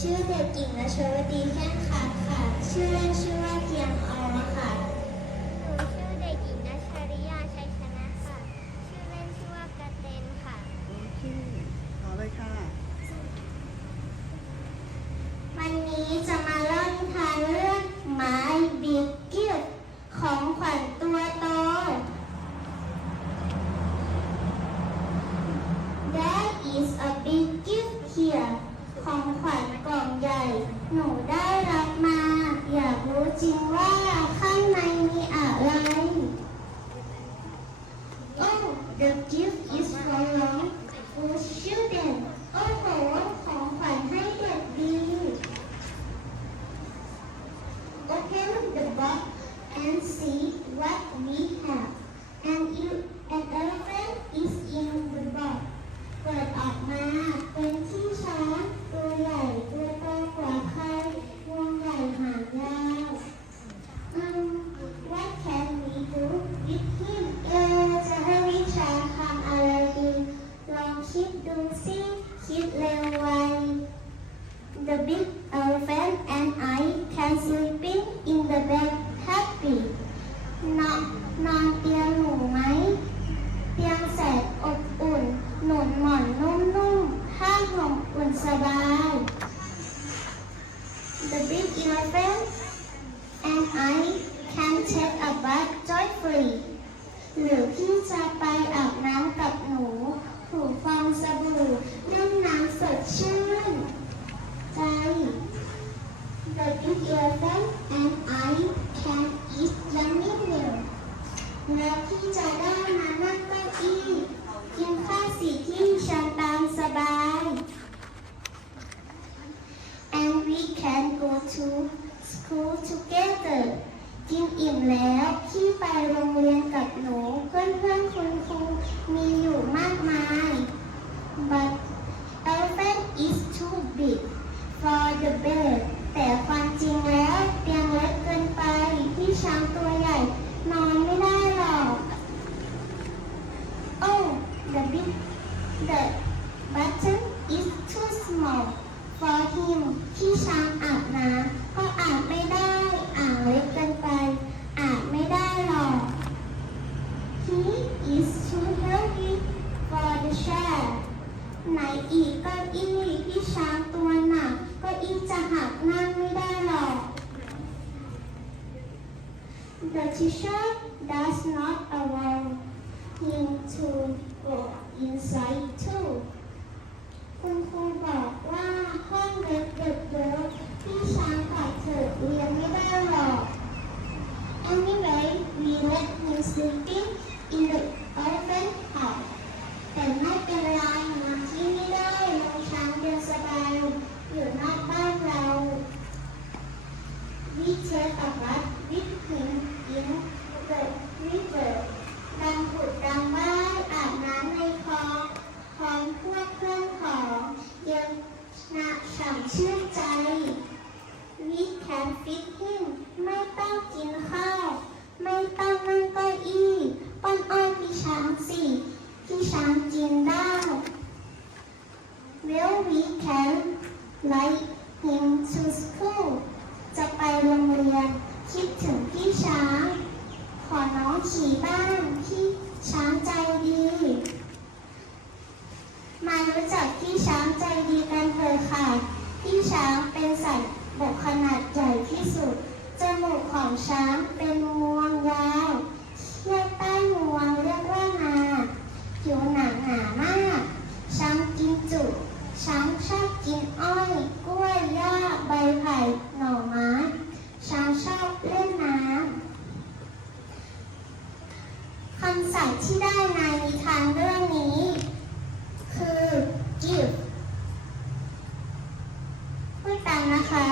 ชื่อเด็กหญิงนชวดีแท่งขัดค่ะ ชื่อเล่นชื่อว่าเกียงออค่ะหนูชื่อเด็กหญิงนัชริยาชัยชนะค่ะ ชื่อเล่นชื่อว่ากระเตนค่ะ โอเคต่อเลยค่ะ วันนี้จะมาเล่านิทานเรื่อง My Big Gift ของขวัญตัวโต There is a big gift here ของขวัญกล่องใหญ่ หนูได้รับมา อยากรู้จริงว่าข้างในมีอะไร Oh the gift is for long for children โอ้โห ของขวัญให้เด็กดี Open the box and see what we have. And you, an elephant is in the box. เปิดออกมาเป็นที่ช้างตัวใหญ่ตัวโตกว่าใครงวงใหญ่หางยาว อืม what can we do with him เออจะให้วิชาทำอะไรดี ลองคิดดูสิ คิดเร็วไว The big elephant and I can sleeping in the bed happy นอนนอนเตียงหนูไหม เตียงแสนอบอุ่น หนุนหมอนนุ่มๆผ้าห่มอุ่นสบาย The big elephant and I can take a bath joyfully หรือพี่จะไปอาบน้ำกับหนู ถูฟองสบู่เล่นน้ำสดชื่น ใจ The big elephant and I can eat yummy meal แล้วพี่จะได้มานั่งเก้าอี้กินข้าวสีที่ฉันตามสบาย and we can go to school together กินอิ่มแล้วพี่ไปโรงเรียนกับหนู เพื่อนเพื่อนๆคุณครูมีอยู่มากมาย but elephant is too big for the bed แต่ความจริงแล้วเตียงเล็กเกินไปพี่ช้างตัวใหญ่ นอนไม่ได้หรอก Oh the big the button is too small for him พี่ช้างอาบน้ำก็อาบไม่ได้ อ่างเล็กเกินไป อาบไม่ได้หรอก He is too heavy for the chair ไหนอีกเก้าอี้พี่ช้างตัวหนักเก็อีจะหักนั่งไม่ได้หรอก magician does not allow him to go inside too คุณครูบอกว่าห้องเล็กเด็กเยอะพี่ช้างกลับเถอะเรียนไม่ได้หรอก Anyway we let him sleeping in the open house แต่ไม่เป็นไรมาที่นี่ได้น้องช้างเดินสบายอยู่นอกบ้านเรา We take a bath with him in the river ดังผุดดังว่ายอาบน้ำในคลองพร้อมพวกเพื่อนของเย็นนาฉ่ำชื่นใจ We can feed him ไม่ต้องกินข้าว ไม่ต้องนั่งเก้าอี้ป้อนอ้อยพี่ช้างสิ พี่ช้างกินได้ Well we can like him to school จะไปโรงเรียน คิดถึงพี่ช้าง ขอน้องขี่บ้านพี่ช้างใจดี มารู้จักพี่ช้างใจดีกันเถอะค่ะ พี่ช้างเป็นสัตว์บกขนาดใหญ่ที่สุด จมูกของช้างเป็นงวงยาวเชือกใต้งวงเรียกว่างาผิว กินอ้อยกล้วยหญ้าใบไผ่หน่อไม้ช้าชอบเล่นน้ำคำศัพท์ที่ได้ในนิทานเรื่องนี้ คือ give พูดตามนะคะ